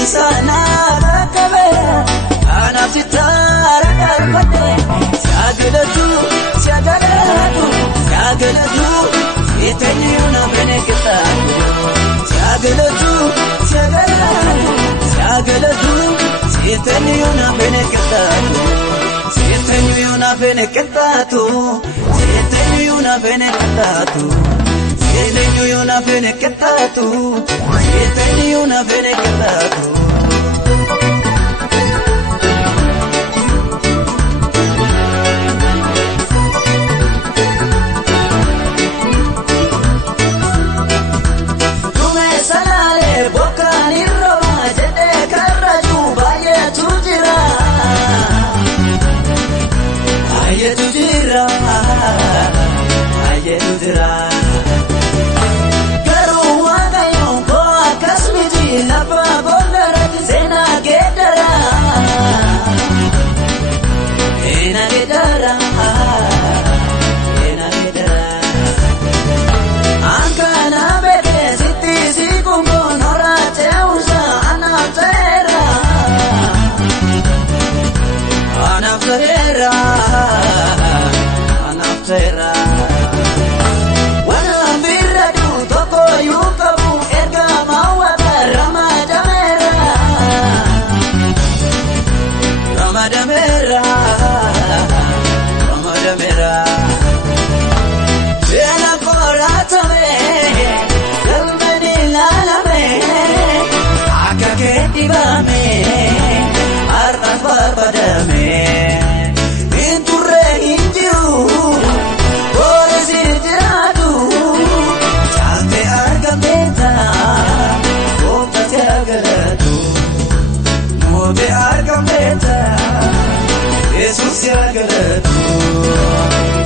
Deebisana rakabera anaaf sitara darbadhe Saagalatu saagalatu saagalatu itanyuna benekitaatu Saagalatu saagalatu saagalatu itanyuna benekitaatu Itanyuna benekitaatu Itanyuna benekitaatu Itanyuna benekitaatu Itanyuna benekitaatu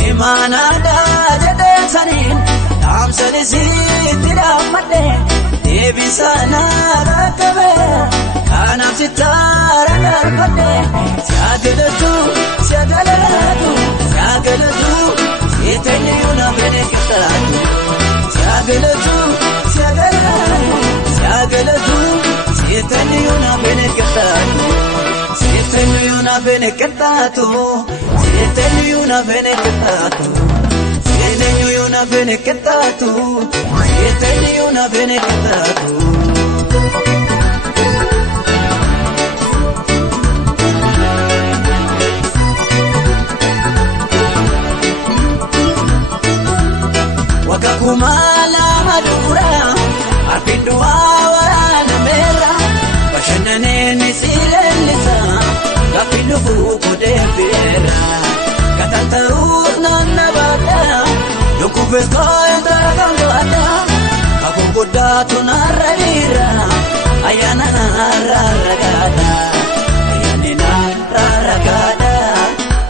Imanada jade sanin amsani sitira madde Deebisana rakabera anaaf sitara darbadhe Saagalatu saagalatu saagalatu itanyuna benekitaatu Saagalatu saagalatu saagalatu itanyuna benekitaatu Itanyuna benekitaatu Itanyuna benekitaatu Itanyuna benekitaatu Itanyuna benekitaatu Wakakumala madura Apidua warana mera Bashananeni silelisa Kapilufu kudebera Katantarur nanabada Lukufesko entaragandada Kakukudatu narradira Ayana raragada Ayanina raragada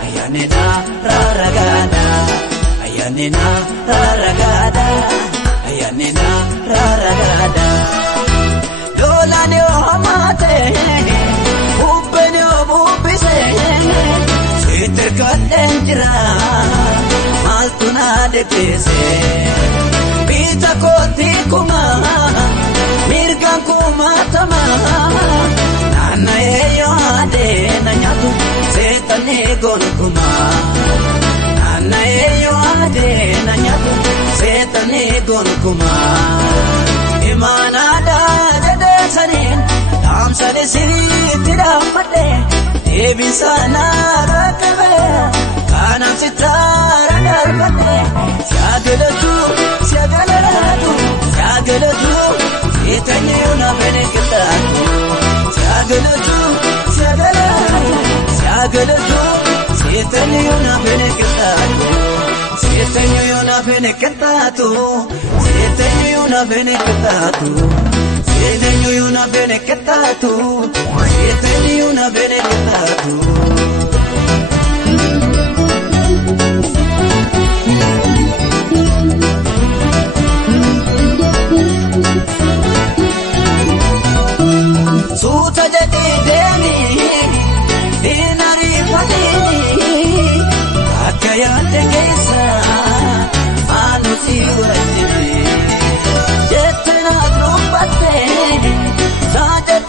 Ayanina raragada Ayanina raragada Ayanina raragada Dolani ohamate Ubbeni obubbise Siterkadden jira Maltuna debbise Bita kooti kuma Mirgan kumatama Nana eyo ade na nyatu Setane gonukuma Nana eyo ade na nyatu Setane gonukuma Imanada jade sanin amsani sitira madde Deebisana rakabera anaaf sitara darbadhe Saagalatu saagalatu saagalatu itanyuna benekitaatu Saagalatu saagalatu saagalatu itanyuna benekitaatu Itanyuna benekitaatu Itanyuna benekitaatu Itanyuna benekitaatu Itanyuna benekitaatu Suuta jadi demi dinari padini Akayat dengesa anusi urajini Jetna trumpate sajat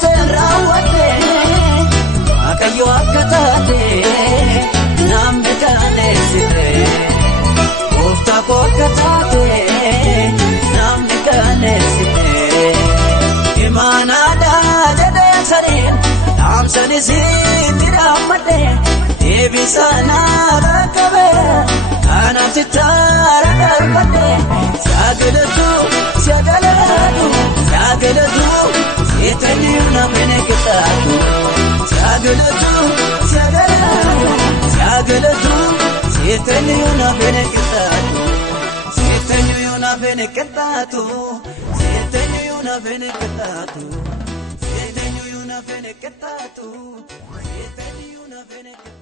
sana bakabe anatitara darbade sagalatu sagalatu sagalatu setanyuna benekitatu sagalatu sagalatu sagalatu setanyuna benekitatu setanyuna benekitatu setanyuna benekitatu setanyuna benekitatu setanyuna benekitatu